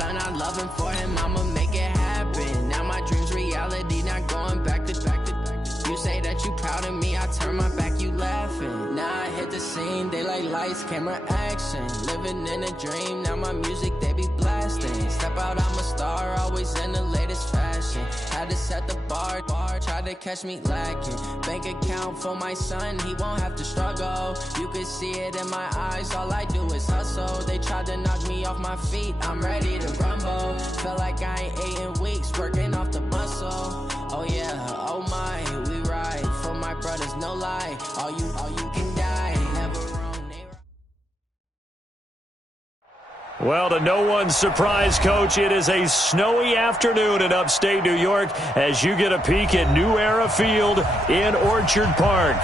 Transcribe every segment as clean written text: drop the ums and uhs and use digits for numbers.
son, I'm loving for him, I'ma make it happen. Now my dream's reality, not going back to. You say that you proud of me, I turn my back, you laughing. Now I hit the scene, they like lights, camera, action. Living in a dream, now my music, they be blasting. Step out, I'm a star, always in the latest fashion. Had to set the bar, try to catch me lacking. Bank account for my son, he won't have to struggle. You can see it in my eyes, all I do is hustle. They tried to knock me off my feet, I'm ready to rumble. Felt like I ain't ate in weeks, working off the muscle. Oh yeah, oh my, we ride for my brothers, no lie. All you can die, never wrong. Well, to no one's surprise, Coach, it is a snowy afternoon in upstate New York as you get a peek at New Era Field in Orchard Park.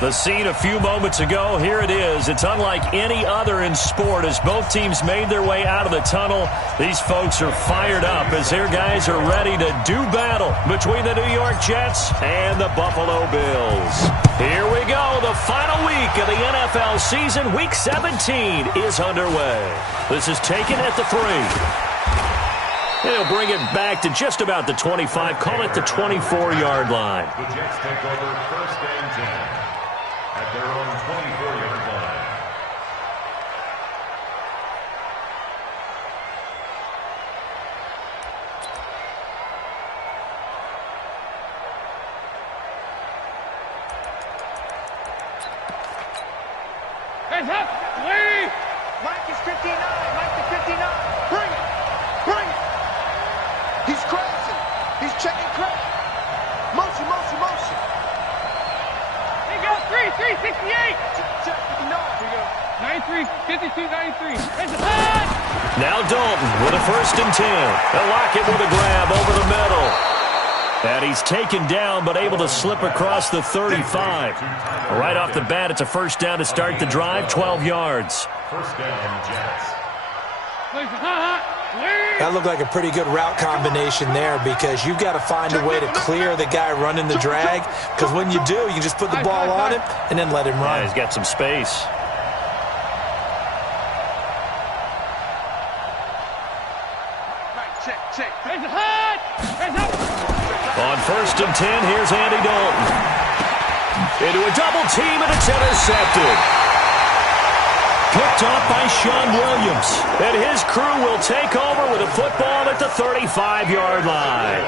The scene a few moments ago, here it is. It's unlike any other in sport as both teams made their way out of the tunnel. These folks are fired up as their guys are ready to do battle between the New York Jets and the Buffalo Bills. Here we go. The final week of the NFL season, Week 17, is underway. This is taken at the 3. He'll bring it back to just about the 25. Call it the 24-yard line. The Jets take over first and 10 at their own 24-yard line. Hands up! Lead! Mike is 59. Mike is 59. Bring it! Bring it! He's crazy. He's checking crack. Motion, motion, motion. He goes 368. Check 59. Here we go. 93, 52, 93. There's a pass. Now Dalton with a first and 10. They'll lock it with a grab over the middle. And he's taken down but able to slip across the 35. Right off the bat, it's a first down to start the drive, 12 yards. First down, Jets. That looked like a pretty good route combination there because you've got to find a way to clear the guy running the drag because when you do, you just put the ball on him and then let him run. Yeah, he's got some space. On first and 10, here's Andy Dalton. Into a double team, and it's intercepted. Picked off by Sean Williams. And his crew will take over with a football at the 35-yard line.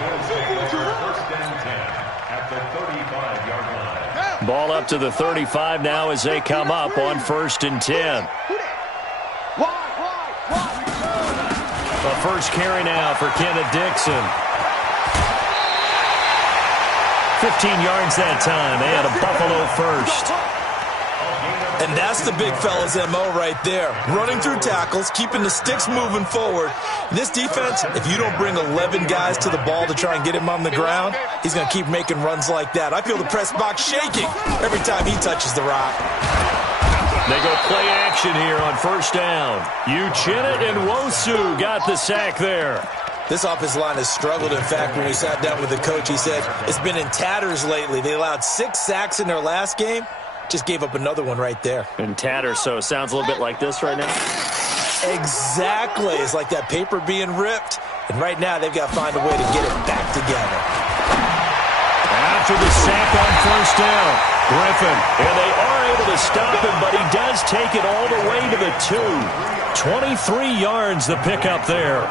First and 10 at the 35-yard line. Ball up to the 35 now as they come up on first and 10. A first carry now for Kenneth Dixon. 15 yards that time, and a Buffalo first. And that's the big fella's MO right there. Running through tackles, keeping the sticks moving forward. This defense, if you don't bring 11 guys to the ball to try and get him on the ground, he's going to keep making runs like that. I feel the press box shaking every time he touches the rock. They go play action here on first down. Uchenna and Wosu got the sack there. This offensive line has struggled. In fact, when we sat down with the coach, he said it's been in tatters lately. They allowed 6 sacks in their last game. Just gave up another one right there. In tatters, so it sounds a little bit like this right now? Exactly. It's like that paper being ripped. And right now, they've got to find a way to get it back together. After the sack on first down, Griffin. And they are able to stop him, but he does take it all the way to the 2. 23 yards the pickup there.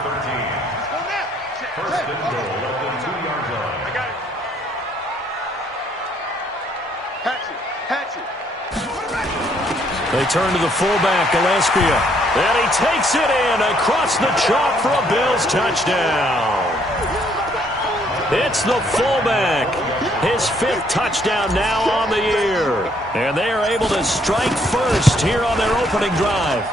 First and goal at the 2-yard line. I got it. Hatch it. They turn to the fullback, Gillespie. And he takes it in across the chalk for a Bills touchdown. It's the fullback. His 5th touchdown now on the year. And they are able to strike first here on their opening drive.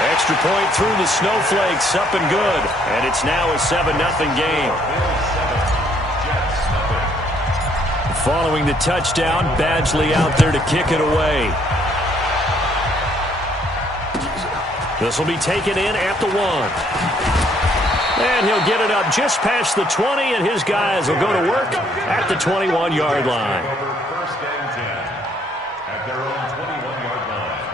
Extra point through the snowflakes, up and good. And it's now a 7-0 game. Following the touchdown, Badgley out there to kick it away. This will be taken in at the 1. And he'll get it up just past the 20, and his guys will go to work at the 21-yard line. First and 10 at their own 21-yard line.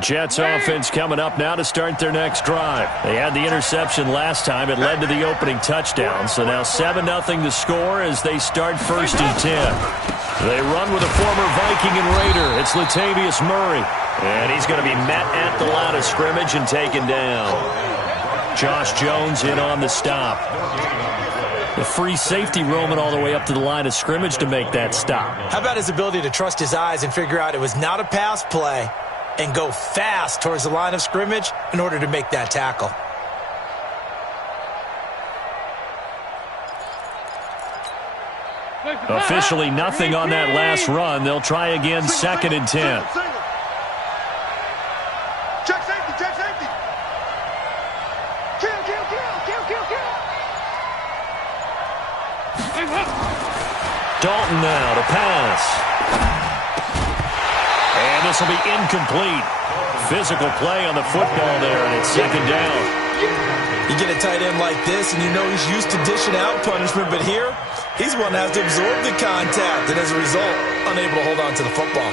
Jets offense coming up now to start their next drive. They had the interception last time. It led to the opening touchdown. So now 7-0 the score as they start 1st and 10. They run with a former Viking and Raider. It's Latavius Murray. And he's going to be met at the line of scrimmage and taken down. Josh Jones in on the stop. The free safety roaming all the way up to the line of scrimmage to make that stop. How about his ability to trust his eyes and figure out it was not a pass play and go fast towards the line of scrimmage in order to make that tackle. Officially nothing on that last run. They'll try again 2nd and 10. Check safety, check safety. Kill. Dalton now to pass. And this will be incomplete. Physical play on the football there, and it's 2nd down. You get a tight end like this, and you know he's used to dishing out punishment, but here, he's one that has to absorb the contact, and as a result, unable to hold on to the football.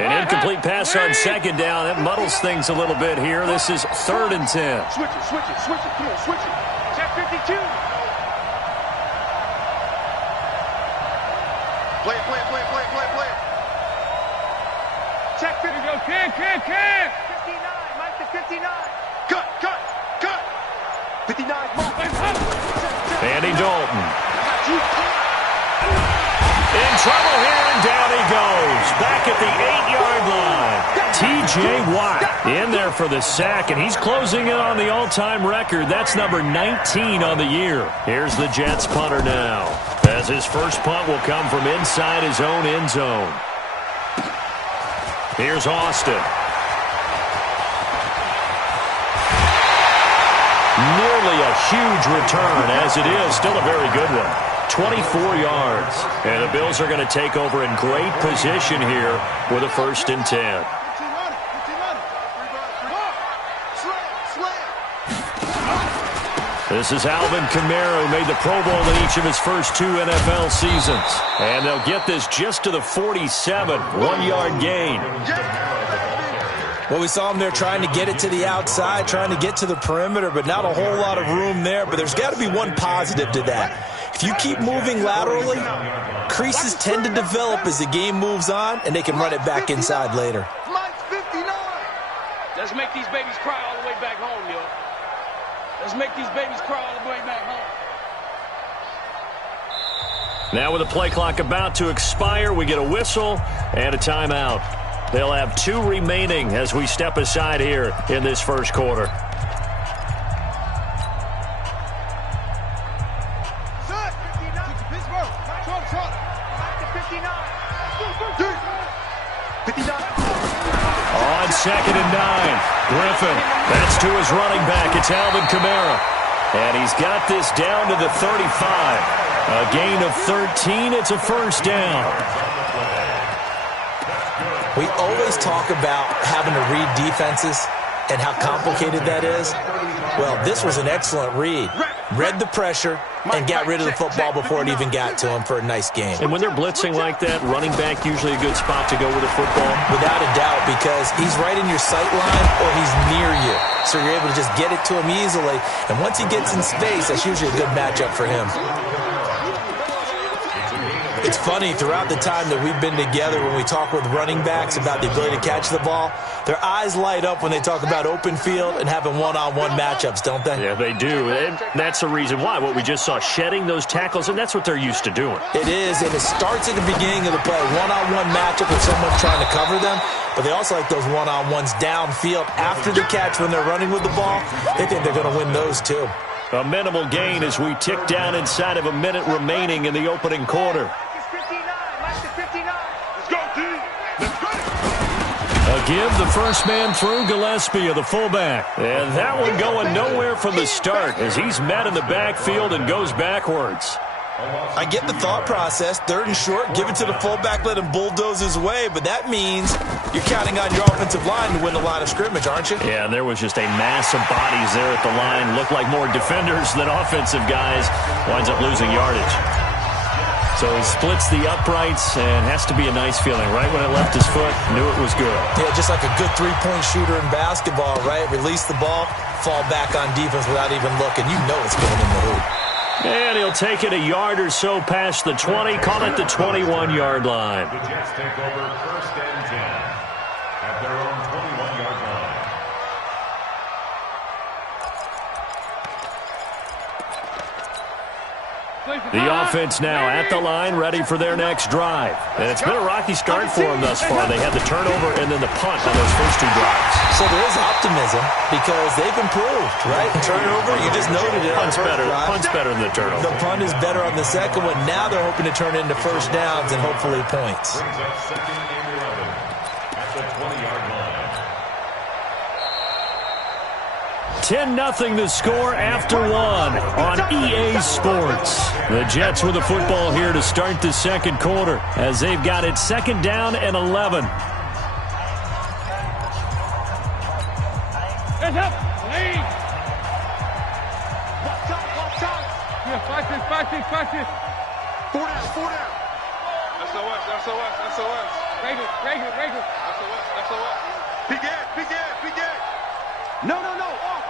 An incomplete pass on 2nd down. That muddles things a little bit here. This is 3rd and 10. Switch it. Come on, switch it. Check 52. Play it. Check 50. Go, kid. 59. Mike to 59. Cut. 59. Andy Dalton. In trouble here, and down he goes. Back at the 8-yard line. T.J. Watt in there for the sack, and he's closing in on the all-time record. That's number 19 on the year. Here's the Jets punter now, as his first punt will come from inside his own end zone. Here's Austin. Nearly a huge return, as it is still a very good one. 24 yards. And the Bills are going to take over in great position here with a 1st and 10. This is Alvin Kamara, who made the Pro Bowl in each of his first 2 NFL seasons. And they'll get this just to the 47, 1-yard gain. Well, we saw him there trying to get it to the outside, trying to get to the perimeter, but not a whole lot of room there. But there's got to be one positive to that. If you keep moving laterally, creases tend to develop as the game moves on, and they can run it back inside later. Mike's 59. Let's make these babies cry all the way back home, yo. Let's make these babies cry all the way back home. Now with the play clock about to expire, we get a whistle and a timeout. They'll have 2 remaining as we step aside here in this first quarter. On 2nd and 9, Griffin. That's to his running back. It's Alvin Kamara. And he's got this down to the 35. A gain of 13. It's a 1st down. We always talk about having to read defenses and how complicated that is. Well, this was an excellent read. Read the pressure and got rid of the football before it even got to him for a nice game. And when they're blitzing like that, running back usually a good spot to go with the football? Without a doubt, because he's right in your sight line or he's near you. So you're able to just get it to him easily. And once he gets in space, that's usually a good matchup for him. It's funny, throughout the time that we've been together, when we talk with running backs about the ability to catch the ball, their eyes light up when they talk about open field and having one-on-one matchups, don't they? Yeah, they do. And that's the reason why. What we just saw, shedding those tackles, and that's what they're used to doing. It is, and it starts at the beginning of the play. One-on-one matchup with someone trying to cover them, but they also like those one-on-ones downfield after the catch when they're running with the ball. They think they're going to win those, too. A minimal gain as we tick down inside of a minute remaining in the opening quarter. Give the first man through, Gillespie of the fullback. And that one going nowhere from the start as he's met in the backfield and goes backwards. I get the thought process. 3rd and short, give it to the fullback, let him bulldoze his way. But that means you're counting on your offensive line to win the line of scrimmage, aren't you? Yeah, and there was just a mass of bodies there at the line. Looked like more defenders than offensive guys. Winds up losing yardage. So he splits the uprights and has to be a nice feeling. Right when it left his foot, knew it was good. Yeah, just like a good three-point shooter in basketball, right? Release the ball, fall back on defense without even looking. You know it's going in the hoop. And he'll take it a yard or so past the 20, call it the 21-yard line. The Jets take over 1st and 10 at their own 21-yard line. The offense now at the line, ready for their next drive. And it's been a rocky start for them thus far. They had the turnover and then the punt on those first two drives. So there is optimism because they've improved, right? Turnover, you just noted it. Punt's better than the turnover. The punt is better on the second one. Now they're hoping to turn it into first downs and hopefully points. Brings up 2nd and 11 at the 20-yard line. 10-0 the score after one on EA Sports. The Jets with the football here to start the second quarter as they've got it 2nd down and 11. Heads up! Lead! Watch out! Yeah, fight this. 4 down. SOS. Regular. SOS. Big Ed. No. Off.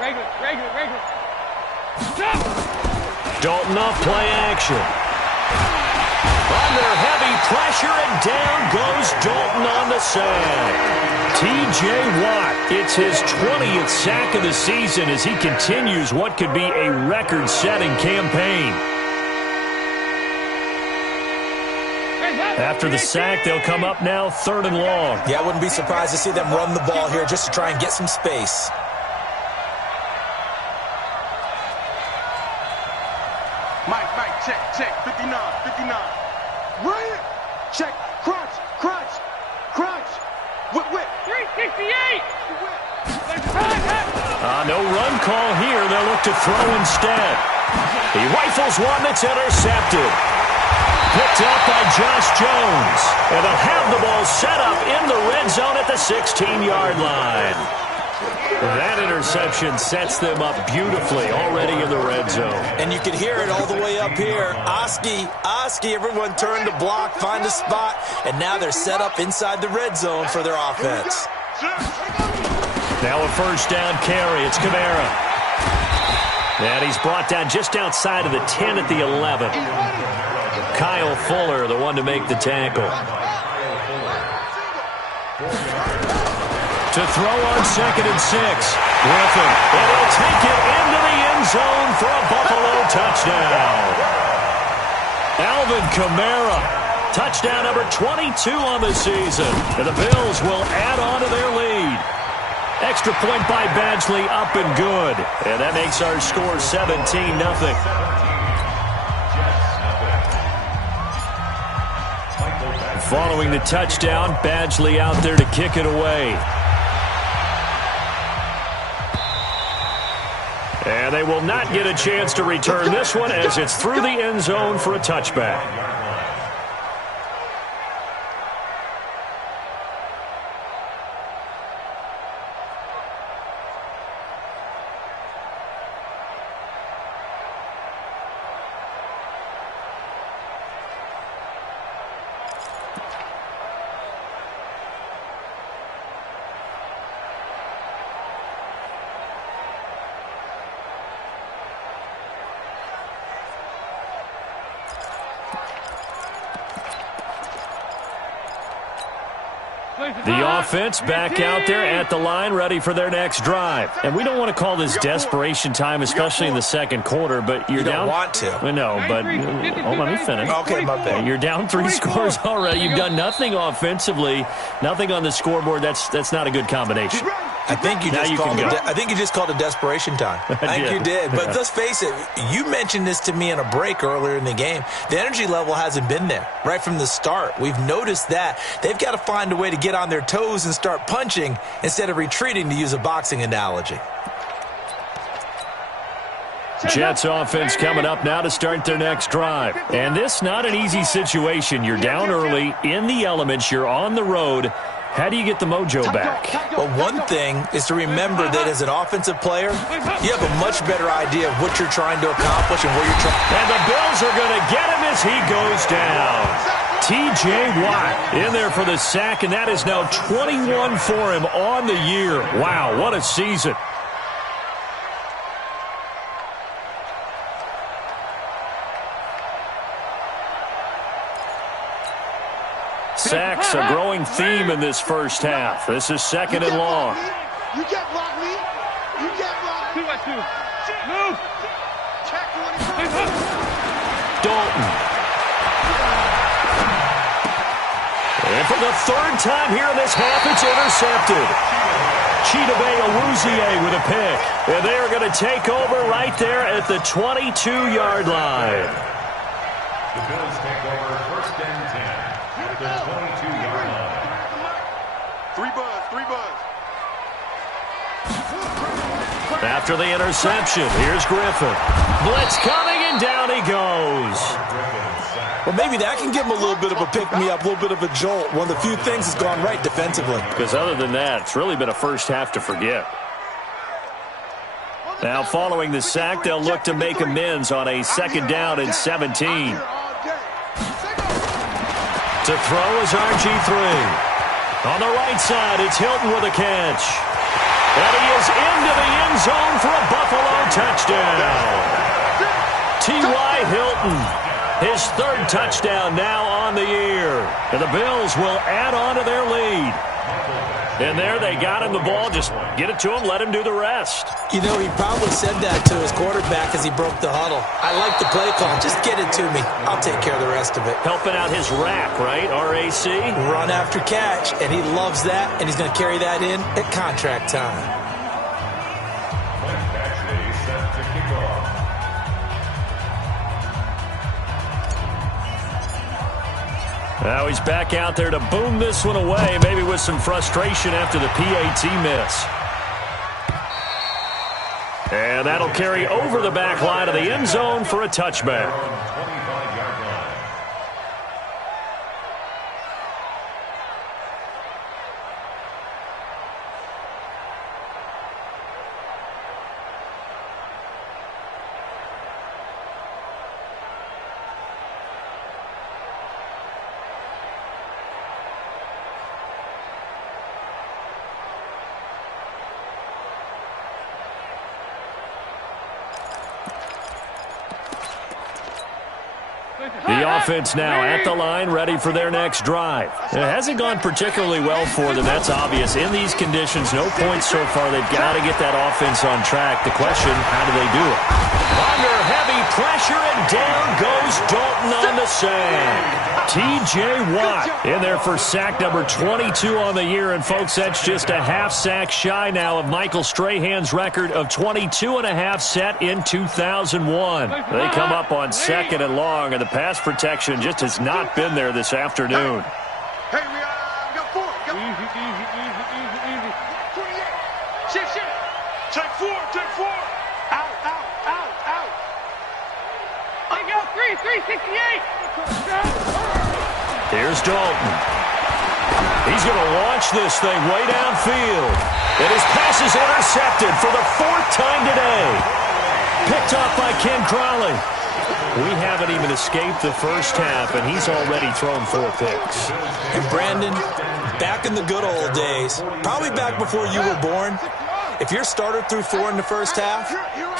Regular. Dalton off play action. Under heavy pressure and down goes Dalton on the sack. T.J. Watt, it's his 20th sack of the season as he continues what could be a record-setting campaign. After the sack, they'll come up now 3rd and long. Yeah, I wouldn't be surprised to see them run the ball here just to try and get some space. Mike, check. 59. Right. Check. Crunch. Whip. 368! No run call here. They'll look to throw instead. He rifles one that's intercepted. Picked up by Josh Jones. And they'll have the ball set up in the red zone at the 16-yard line. That interception sets them up beautifully already in the red zone. And you can hear it all the way up here. Oski, everyone turned to block, find a spot, and now they're set up inside the red zone for their offense. Now a 1st down carry. It's Kamara. And he's brought down just outside of the 10 at the 11. Kyle Fuller, the one to make the tackle. To throw on 2nd and 6. Griffin. And he'll take it into the end zone for a Buffalo touchdown. Alvin Kamara. Touchdown number 22 on the season. And the Bills will add on to their lead. Extra point by Badgley, up and good. And that makes our score 17-0. Following the touchdown, Badgley out there to kick it away. And they will not get a chance to return this one as it's through the end zone for a touchback. The offense back out there at the line, ready for their next drive. And we don't want to call this desperation time, especially in the second quarter, but you're down. You don't want to. No, but let me finish. Okay, my bad. You're down 3 scores already. You've done nothing offensively, nothing on the scoreboard. That's not a good combination. I think you just called it desperation time. I think you did. But let's face it, you mentioned this to me in a break earlier in the game. The energy level hasn't been there right from the start. We've noticed that. They've got to find a way to get on their toes and start punching instead of retreating, to use a boxing analogy. Jets offense coming up now to start their next drive. And this not an easy situation. You're down early in the elements. You're on the road. How do you get the mojo back? Well, one thing is to remember that as an offensive player, you have a much better idea of what you're trying to accomplish and where you're trying. And the Bills are going to get him as he goes down. T.J. Watt in there for the sack, and that is now 21 for him on the year. Wow, what a season. Sacks, a growing theme in this first half. This is second and long. You can't block me. You can't block me. 2-by-2. Move. Dalton. And for the third time here in this half, it's intercepted. Chidobe Awuzie with a pick. And they are going to take over right there at the 22-yard line. The Bills take over first and 10 at the 22-yard line. Three buzz. After the interception, here's Griffin. Blitz coming, and down he goes. Well, maybe that can give him a little bit of a pick-me-up, a little bit of a jolt. One of the few things that's gone right defensively. Because other than that, it's really been a first half to forget. Now, following the sack, they'll look to make amends on a second down and 17. To throw is RG3. On the right side, it's Hilton with a catch. And he is into the end zone for a Buffalo touchdown. T.Y. Hilton, his third touchdown now on the year. And the Bills will add on to their lead. And there they got him the ball. Just get it to him, let him do the rest. You know, he probably said that to his quarterback as he broke the huddle. I like the play call. Just get it to me. I'll take care of the rest of it. Helping out his rack, right? R-A-C? Run after catch, and he loves that, and he's going to carry that in at contract time. Actually set to kick off. Now he's back out there to boom this one away, maybe with some frustration after the PAT miss. And that'll carry over the back line of the end zone for a touchback. 25-yard line. The offense now at the line, ready for their next drive. It hasn't gone particularly well for them. That's obvious. In these conditions, no points so far. They've got to get that offense on track. The question, how do they do it? Under heavy pressure, and down goes Dalton on the sack. T.J. Watt in there for sack number 22 on the year. And, folks, that's just a half sack shy now of Michael Strahan's record of 22.5 set in 2001. They come up on second and long, and the pass protection just has not been there this afternoon. Hey, we got four. Easy. 28. Shift. Take four. Out. I got 368. Here's Dalton. He's going to launch this thing way downfield. And his pass is intercepted for the fourth time today. Picked off by Ken Crawley. We haven't even escaped the first half, and he's already thrown 4 picks. And Brandon, back in the good old days, probably back before you were born, if your starter threw 4 in the first half,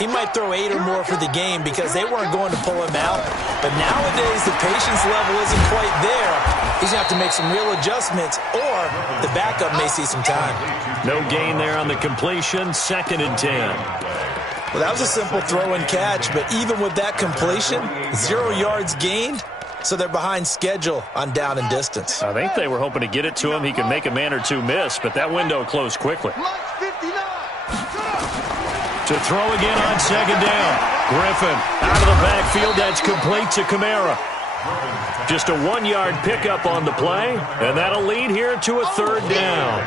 he might throw 8 or more for the game because they weren't going to pull him out. But nowadays, the patience level isn't quite there. He's going to have to make some real adjustments, or the backup may see some time. No gain there on the completion, 2nd and 10. Well, that was a simple throw and catch, but even with that completion, 0 yards gained, so they're behind schedule on down and distance. I think they were hoping to get it to him. He could make a man or two miss, but that window closed quickly. To throw again on 2nd down. Griffin out of the backfield. That's complete to Kamara. Just a 1-yard pickup on the play, and that'll lead here to a 3rd down.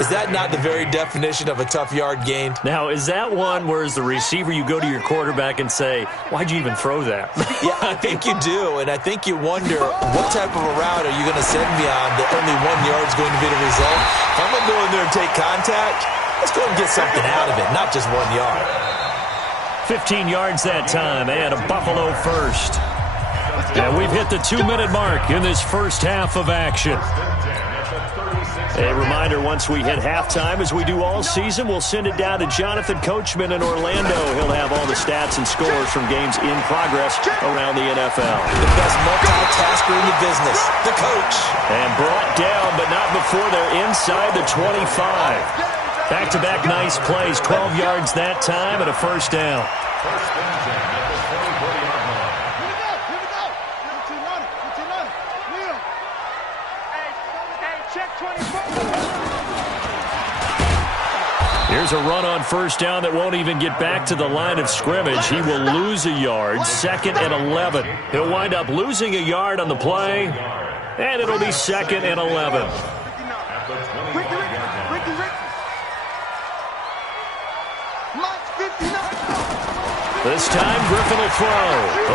Is that not the very definition of a tough yard gained? Now, is that one where as the receiver you go to your quarterback and say, why'd you even throw that? Yeah, I think you do, and I think you wonder what type of a route are you going to send me on that only 1 yard is going to be the result? If I'm going to go in there and take contact, let's go and get something out of it, not just 1 yard. 15 yards that time, and a Buffalo first. And we've hit the 2-minute mark in this first half of action. A reminder, once we hit halftime, as we do all season, we'll send it down to Jonathan Coachman in Orlando. He'll have all the stats and scores from games in progress around the NFL. The best multitasker in the business, the coach. And brought down, but not before they're inside the 25. Back-to-back nice plays, 12 yards that time, and a first down. First and 10 at the 24-yard line. Here we go. Kneel. Hey, check 24. Here's a run on first down that won't even get back to the line of scrimmage. He will lose a yard, second and 11. He'll wind up losing a yard on the play, and it'll be second and 11. At the 25-yard line. This time, Griffin will throw.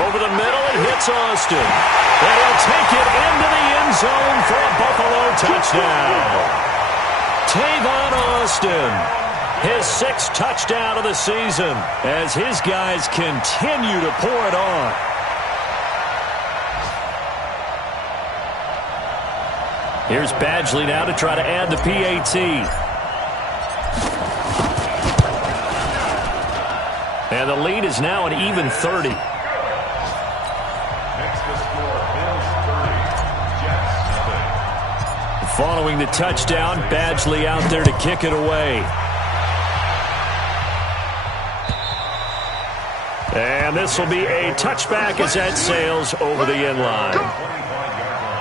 Over the middle, it hits Austin. And he'll take it into the end zone for a Buffalo touchdown. Tavon Austin, his 6th touchdown of the season, as his guys continue to pour it on. Here's Badgley now to try to add the PAT. And the lead is now an even 30. Next to score, Bills 30, Jets 0. Following the touchdown, Badgley out there to kick it away. And this will be a touchback as that sails over the end line. 25-yard line.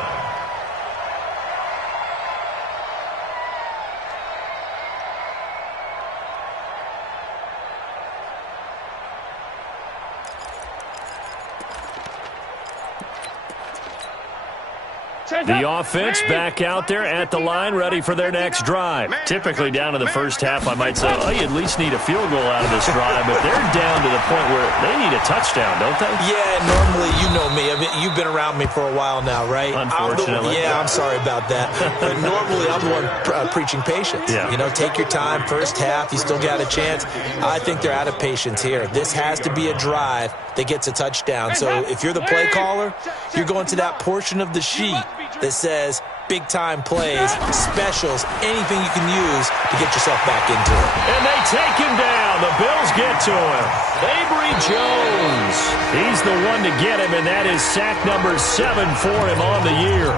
The offense back out there at the line, ready for their next drive. Typically down to the first half, I might say, oh, you at least need a field goal out of this drive, but they're down to the point where they need a touchdown, don't they? Yeah, normally, you know me. I mean, you've been around me for a while now, right? Unfortunately. I'm sorry about that. But normally, I'm the one preaching patience. Yeah. You know, take your time. First half, you still got a chance. I think they're out of patience here. This has to be a drive that gets a touchdown. So if you're the play caller, you're going to that portion of the sheet that says big-time plays, specials, anything you can use to get yourself back into it. And they take him down. The Bills get to him. Avery Jones. He's the one to get him, and that is sack number 7 for him on the year.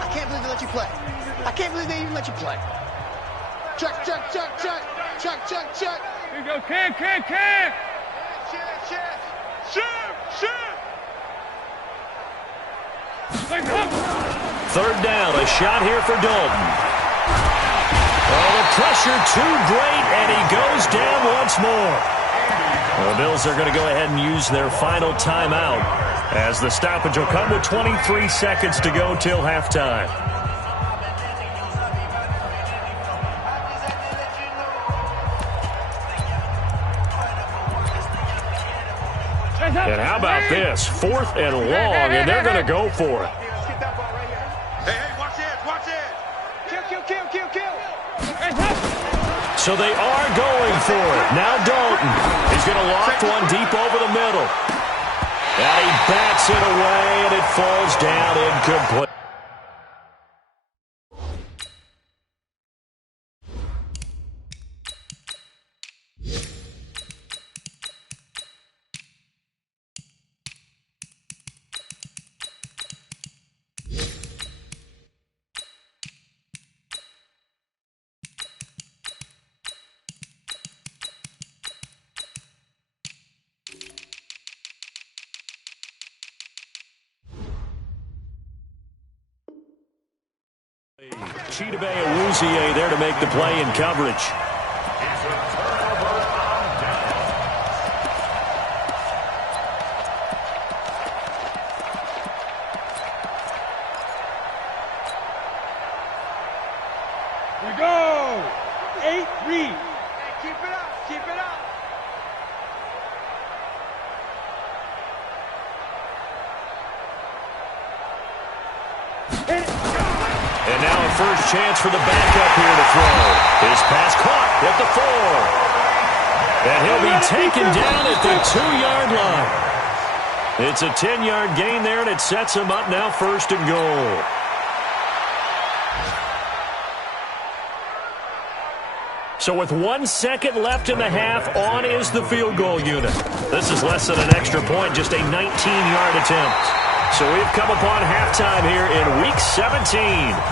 I can't believe they let you play. I can't believe they even let you play. Check. Here you go, can. Third down, a shot here for Dalton. Oh, the pressure too great, and he goes down once more. Well, the Bills are going to go ahead and use their final timeout, as the stoppage will come with 23 seconds to go till halftime. And how about this? 4th and long, and they're going to go for it. Hey, watch it. Kill. So they are going for it. Now Dalton. He's going to loft one deep over the middle. And he bats it away, and it falls down incomplete. Chidobe Awuzie there to make the play in coverage. 8-3. Keep it up. Keep it up. And now a first chance for the backup here to throw. His pass caught at the 4. And he'll be taken down at the 2-yard line. It's a 10-yard gain there, and it sets him up now 1st and goal. So with 1 second left in the half, on is the field goal unit. This is less than an extra point, just a 19-yard attempt. So we've come upon halftime here in Week 17.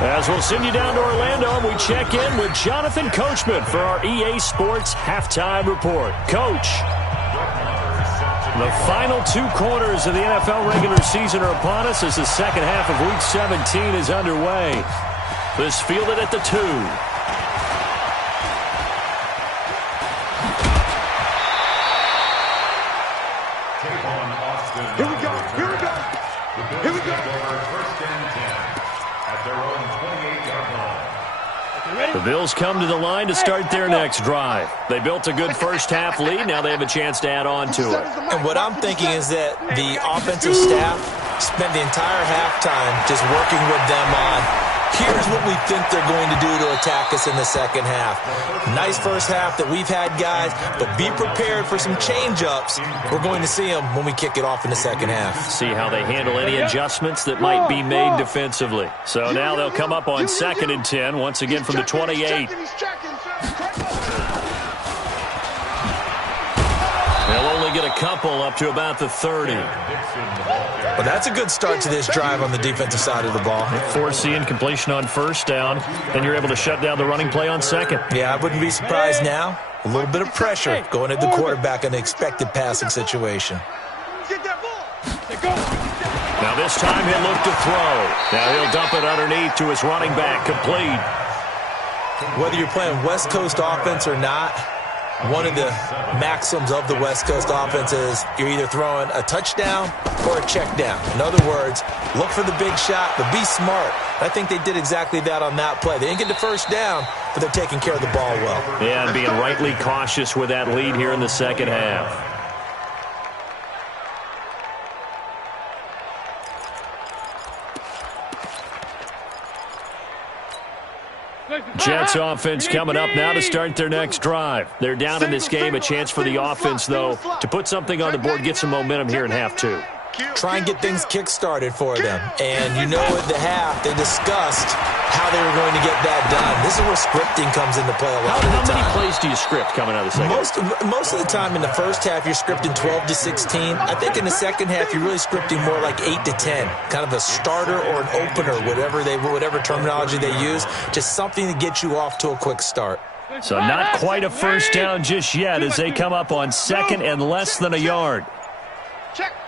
As we'll send you down to Orlando, and we check in with Jonathan Coachman for our EA Sports Halftime Report. Coach, the final 2 quarters of the NFL regular season are upon us as the second half of Week 17 is underway. This fielded at the 2. Here we go. Here we go. Here we go. First and 10 at their own 28-yard line. The Bills come to the line to start their next drive. They built a good first half lead. Now they have a chance to add on to it. And what I'm thinking is that the offensive staff spent the entire halftime just working with them on, here's what we think they're going to do to attack us in the second half. Nice first half that we've had, guys, but be prepared for some change-ups. We're going to see them when we kick it off in the second half. See how they handle any adjustments that might be made defensively. So now they'll come up on 2nd and 10, once again from the 28. They'll only get a couple up to about the 30. Well, that's a good start to this drive on the defensive side of the ball. Forcing incompletion on 1st down, and you're able to shut down the running play on 2nd. Yeah, I wouldn't be surprised now. A little bit of pressure going at the quarterback in an expected passing situation. Now this time he'll look to throw. Now he'll dump it underneath to his running back, complete. Whether you're playing West Coast offense or not, one of the maxims of the West Coast offense is you're either throwing a touchdown or a check down. In other words, look for the big shot, but be smart. I think they did exactly that on that play. They didn't get the first down, but they're taking care of the ball well. Yeah, and being rightly cautious with that lead here in the second half. Jets offense coming up now to start their next drive. They're down in this game. A chance for the offense, though, to put something on the board, get some momentum here in half 2. Try and get things kick-started for them. And you know at the half, they discussed how they were going to get that done. This is where scripting comes into play a lot of the time. How many plays do you script coming out of the second half? Most of the time in the first half, you're scripting 12 to 16. I think in the second half, you're really scripting more like 8 to 10. Kind of a starter or an opener, whatever terminology they use. Just something to get you off to a quick start. So not quite a first down just yet as they come up on 2nd and less than a yard.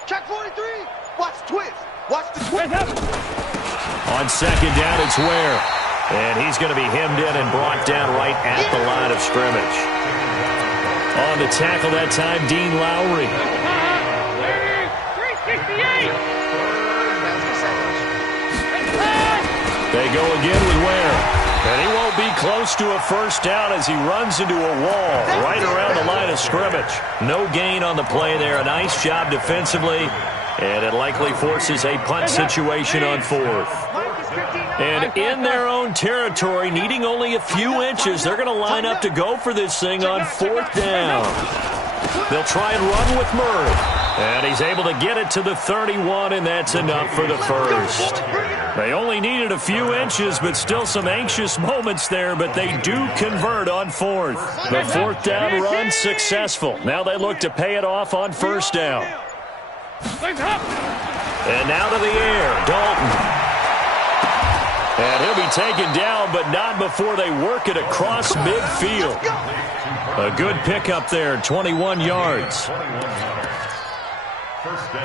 Check 43. Watch the twist. Watch the twist. On 2nd down, it's Ware. And he's going to be hemmed in and brought down right at the line of scrimmage. On the tackle that time, Dean Lowry. 368. They go again with Ware. And he won't be close to a first down as he runs into a wall right around the line of scrimmage. No gain on the play there. A nice job defensively. And it likely forces a punt situation on 4th. And in their own territory, needing only a few inches, they're going to line up to go for this thing on 4th down. They'll try and run with Murray. And he's able to get it to the 31, and that's enough for the first. They only needed a few inches, but still some anxious moments there, but they do convert on 4th. The 4th down run successful. Now they look to pay it off on 1st down. And now to the air, Dalton. And he'll be taken down, but not before they work it across midfield. A good pickup there, 21 yards.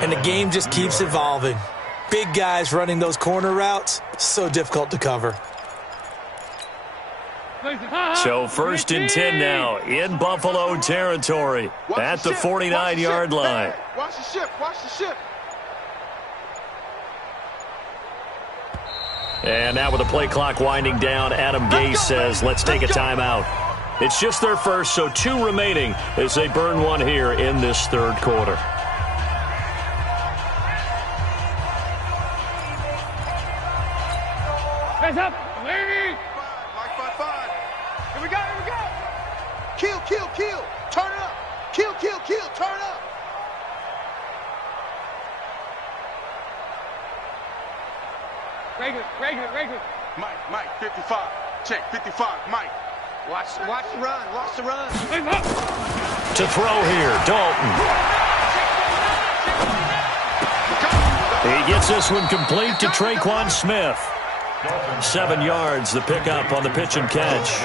And the game just keeps evolving. Big guys running those corner routes, so difficult to cover. So 1st and 10 now in Buffalo territory at the 49-yard line. Watch the ship. Watch the ship. And now with the play clock winding down, Adam Gase says, let's take a timeout. It's just their first, so 2 remaining as they burn one here in this third quarter. Hands up! Lady! 5. Here we go. Kill. Turn it up. Kill. Turn it up. Regular. Mike, 55. Check, 55. Mike. Watch the run. To throw here, Dalton. He gets this one complete to Traquan Smith. 7 yards, the pickup on the pitch and catch.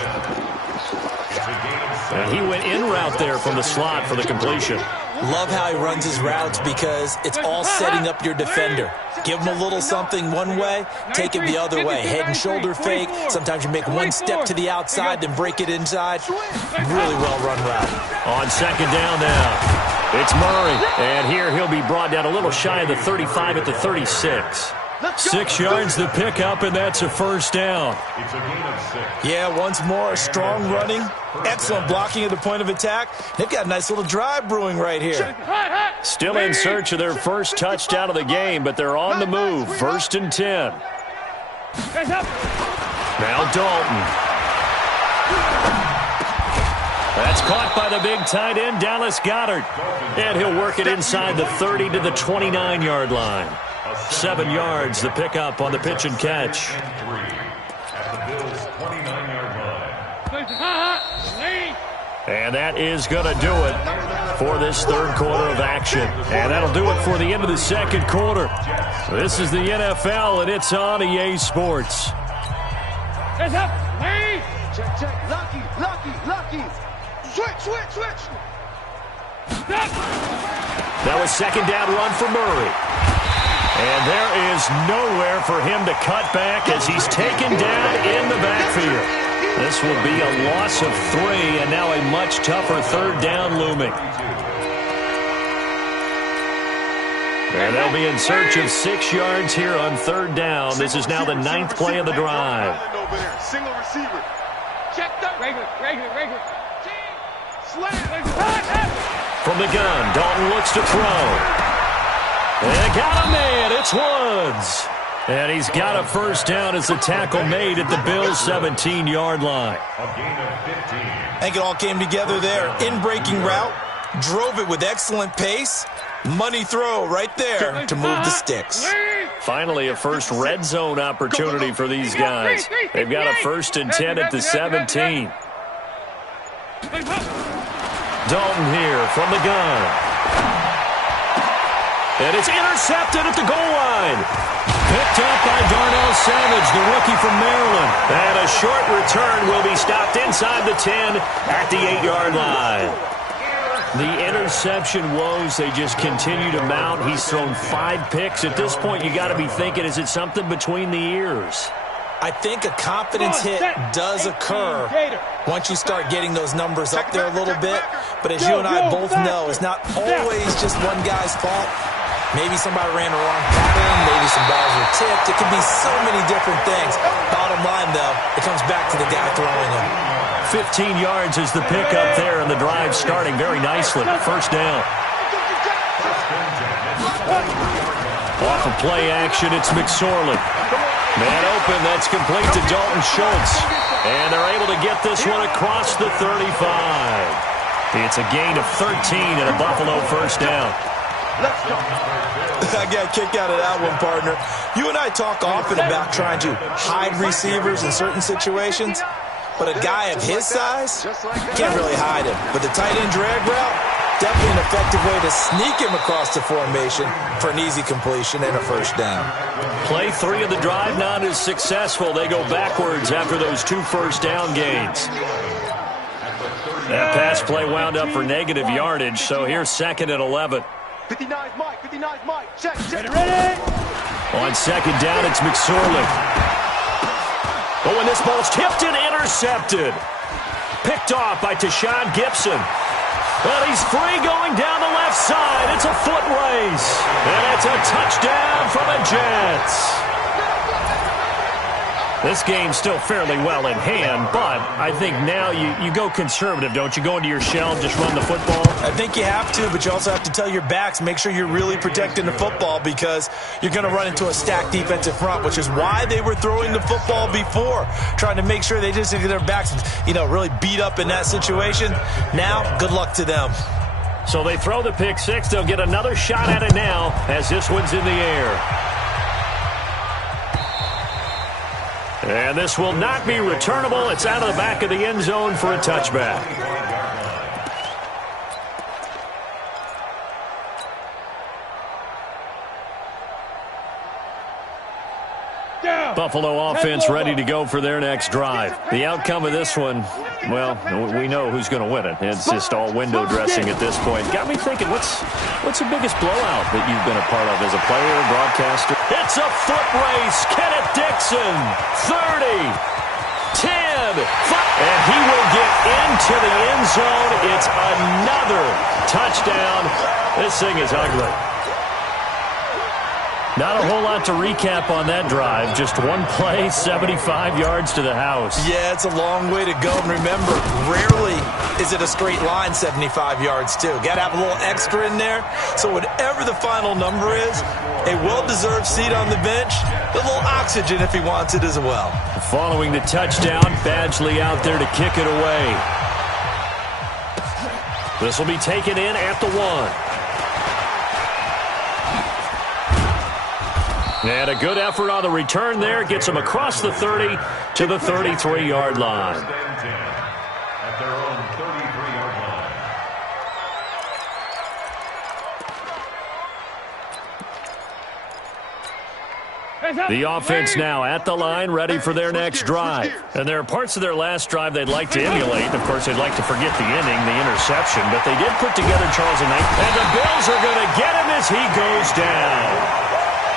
And he went in route there from the slot for the completion. Love how he runs his routes because it's all setting up your defender. Give him a little something one way, take it the other way. Head and shoulder fake. Sometimes you make one step to the outside, then break it inside. Really well-run route. On second down now, it's Murray. And here he'll be brought down a little shy of the 35 at the 36. 6 yards the pickup, and that's a first down. It's a gain of 6. Yeah, once more, strong running, excellent blocking at the point of attack. They've got a nice little drive brewing right here. Still in search of their first touchdown of the game, but they're on the move. 1st and 10. Now Dalton. That's caught by the big tight end, Dallas Goedert. And he'll work it inside the 30 to the 29-yard line. 7 yards, the pickup on the pitch and catch. At the Bills' 29-yard line. And that is going to do it for this third quarter of action. And that'll do it for the end of the second quarter. This is the NFL, and it's on EA Sports. Hands up! Lee! Check. Lucky. Switch. That was second down run for Murray. And there is nowhere for him to cut back as he's taken down in the backfield. This will be a loss of 3, and now a much tougher third down looming. And they'll be in search of 6 yards here on third down. This is now the 9th play of the drive. Single receiver. Check that. Regular. Slam. From the gun, Dalton looks to throw. And got a man. It's Woods. And he's got a first down as the tackle made at the Bills' 17-yard line. A gain of 15. I think it all came together there. In-breaking route, drove it with excellent pace. Money throw right there to move the sticks. Finally, a first red zone opportunity for these guys. They've got a 1st and 10 at the 17. Dalton here from the gun. And it's intercepted at the goal line. Picked up by Darnell Savage, the rookie from Maryland. And a short return will be stopped inside the 10 at the 8-yard line. The interception woes, they just continue to mount. He's thrown 5 picks. At this point, you got to be thinking, is it something between the ears? I think a confidence hit does occur once you start getting those numbers up there a little bit. But as you and I both know, it's not always just one guy's fault. Maybe somebody ran a wrong pattern. Maybe some balls were tipped. It could be so many different things. Bottom line, though, it comes back to the guy throwing them. 15 yards is the pickup there, and the drive starting very nicely. First down. Off of play action, it's McSorley. Man open, that's complete to Dalton Schultz. And they're able to get this one across the 35. It's a gain of 13 and a Buffalo first down. I got a kick out of that one, partner. You and I talk often about trying to hide receivers in certain situations, but a guy of his size can't really hide him. But the tight end drag route, definitely an effective way to sneak him across the formation for an easy completion and a first down. Play 3 of the drive not as successful. They go backwards after those 2 first down gains. That pass play wound up for negative yardage, so here's 2nd and 11. 59's Mike. Check. Ready? On second down, it's McSorley. But when this ball's tipped and intercepted. Picked off by Tashawn Gibson. But he's free going down the left side. It's a foot race. And it's a touchdown for the Jets. This game's still fairly well in hand, but I think now you go conservative, don't you? Go into your shell and just run the football? I think you have to, but you also have to tell your backs, make sure you're really protecting the football because you're going to run into a stacked defensive front, which is why they were throwing the football before, trying to make sure they just get their backs, really beat up in that situation. Now, good luck to them. So they throw the pick six. They'll get another shot at it now as this one's in the air. And this will not be returnable. It's out of the back of the end zone for a touchback. Buffalo offense ready to go for their next drive. The outcome of this one, well, we know who's going to win it. It's just all window dressing at this point. Got me thinking, what's the biggest blowout that you've been a part of as a player or broadcaster? It's a foot race. Kenneth Dixon, 30, 10, 5. And he will get into the end zone. It's another touchdown. This thing is ugly. Not a whole lot to recap on that drive. Just one play, 75 yards to the house. Yeah, it's a long way to go. And remember, rarely is it a straight line 75 yards, too. Got to have a little extra in there. So whatever the final number is, a well-deserved seat on the bench, a little oxygen if he wants it as well. Following the touchdown, Badgley out there to kick it away. This will be taken in at the 1. And a good effort on the return there. Gets him across the 30 to the 33-yard line. At their own 33-yard line. The offense now at the line, ready for their next drive. And there are parts of their last drive they'd like to emulate. Of course, they'd like to forget the inning, the interception. But they did put together Charles and Knight. And the Bills are going to get him as he goes down.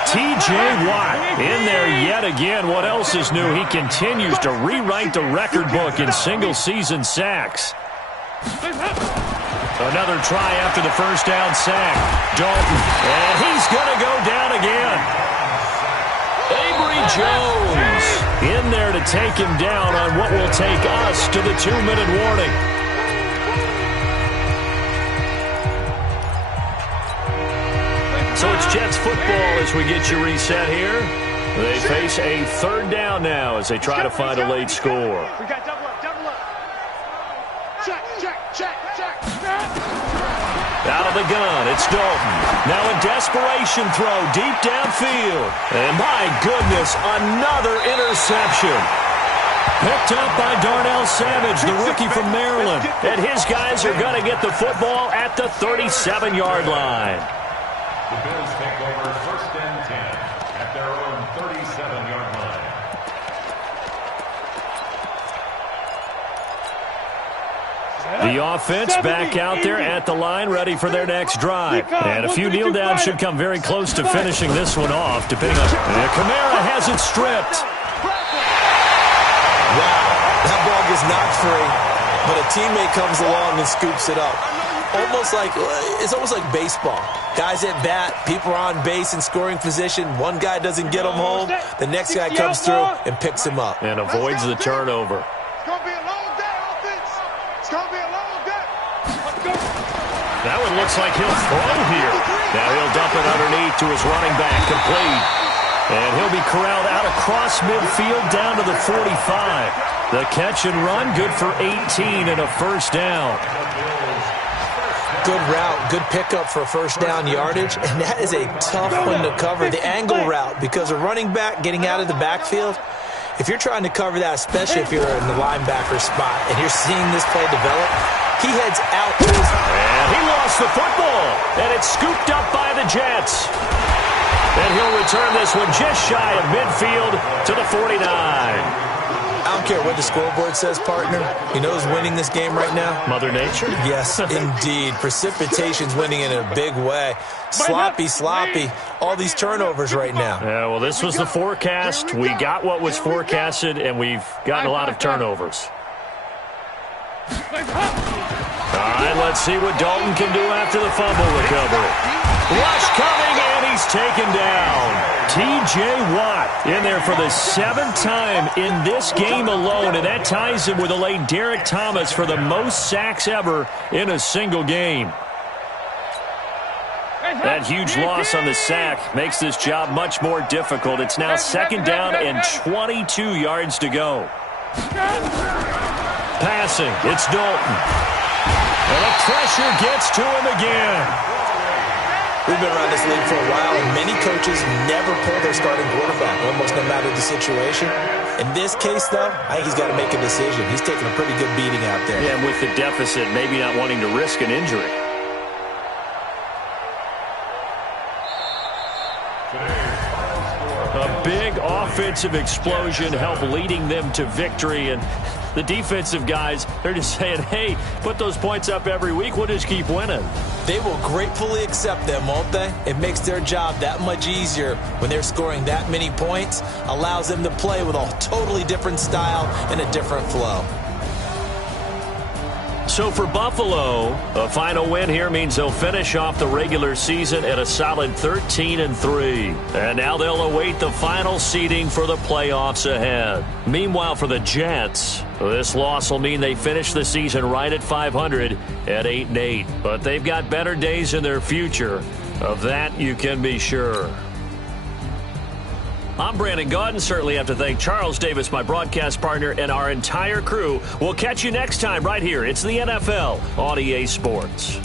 T.J. Watt in there yet again. What else is new? He continues to rewrite the record book in single-season sacks. Another try after the first down sack. Dalton. And he's going to go down again. Avery Jones in there to take him down on what will take us to the 2-minute warning. So it's Jets football as we get you reset here. They face a third down now as they try to find a late score. We got double up, double up. Check. Out of the gun, it's Dalton. Now a desperation throw deep downfield. And my goodness, another interception. Picked up by Darnell Savage, the rookie from Maryland. And his guys are going to get the football at the 37-yard line. The Bills take over 1st and 10 at their own 37-yard line. The offense back out there at the line, ready for their next drive. And a few kneel downs should come very close to finishing this one off, depending on... And Kamara has it stripped. Wow, that ball gets knocked free, but a teammate comes along and scoops it up. It's almost like baseball. Guys at bat, people are on base in scoring position. One guy doesn't get him home. The next guy comes through and picks him up. And avoids the turnover. It's going to be a long day, offense. It's going to be a long day. Let's go. That one looks like he'll throw here. Now he'll dump it underneath to his running back, complete. And he'll be corralled out across midfield down to the 45. The catch and run, good for 18 and a first down. Good route, good pickup for first down yardage, and that is a tough one to cover, the angle route, because a running back getting out of the backfield, if you're trying to cover that, especially if you're in the linebacker spot, and you're seeing this play develop, he heads out to his... And he lost the football, and it's scooped up by the Jets. And he'll return this one just shy of midfield to the 49. I don't care what the scoreboard says, partner. You know who's winning this game right now? Mother Nature? Yes, indeed. Precipitation's winning in a big way. Sloppy. All these turnovers right now. Yeah, well, this was the forecast. We got what was forecasted, and we've gotten a lot of turnovers. All right, let's see what Dalton can do after the fumble recovery. Rush coming, and he's taken down. T.J. Watt in there for the 7th time in this game alone, and that ties him with the late Derek Thomas for the most sacks ever in a single game. That huge loss on the sack makes this job much more difficult. It's now 2nd down and 22 yards to go. Passing, it's Dalton. And the pressure gets to him again. We've been around this league for a while, and many coaches never pull their starting quarterback, almost no matter the situation. In this case, though, I think he's got to make a decision. He's taking a pretty good beating out there. Yeah, and with the deficit, maybe not wanting to risk an injury. A big offensive explosion helped leading them to victory, and the defensive guys, they're just saying, hey, put those points up every week, we'll just keep winning. They will gratefully accept them, won't they? It makes their job that much easier when they're scoring that many points, allows them to play with a totally different style and a different flow. So for Buffalo, a final win here means they'll finish off the regular season at a solid 13-3. And now they'll await the final seeding for the playoffs ahead. Meanwhile, for the Jets, this loss will mean they finish the season right at 500 at 8-8. But they've got better days in their future. Of that, you can be sure. I'm Brandon Gaudin. Certainly have to thank Charles Davis, my broadcast partner, and our entire crew. We'll catch you next time right here. It's the NFL on EA Sports.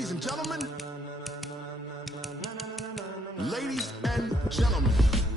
Ladies and gentlemen. Ladies and gentlemen.